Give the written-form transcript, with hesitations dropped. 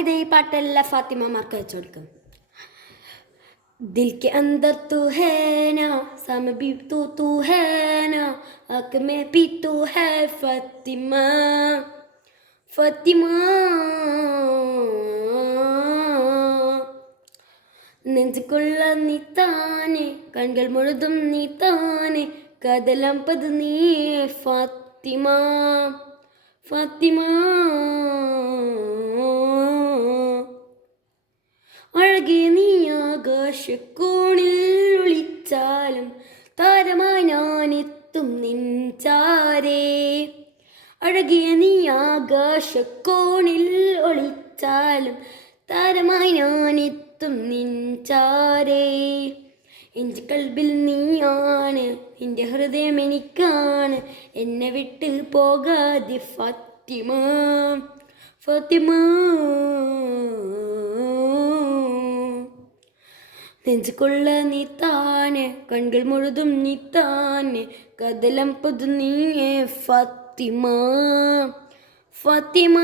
ഇത് ഈ പാട്ടെല്ലാം ഫാത്തിമമാർക്ക് വെച്ചു കൊടുക്കും. दिल के अंदर तू है ना, सामने भी तू है ना, आँख में भी तू है फातिमा फातिमा. നെഞ്ചുകൊള്ള നീ താനെ, കൺകൾ മുഴുതും നീ താനെ, കഥലമ്പത് നീ ഫാത്തിമ ഫാത്തിമ. അഴകിയ നീ ആകാശക്കോണിൽ ഒളിച്ചാലും താരമായി ഞാനെത്തും നിൻചാരേ. അഴകിയ നീ ആകാശക്കോണിൽ ഒളിച്ചാലും താരമായി ഞാനെത്തും നിൻചാരേ. എൻ്റെ കൽബിൽ നീയാണ്, എൻ്റെ ഹൃദയം എനിക്കാണ്, എന്നെ വിട്ട് പോകാതെ ഫാത്തിമ ഫാത്തിമ. നെഞ്ചുകൊള്ള നീ താനെ, കൺകൾ മുഴുതും നീ താനെ, കഥലമ്പത് നീയേ ഫാത്തിമ ഫാത്തിമ.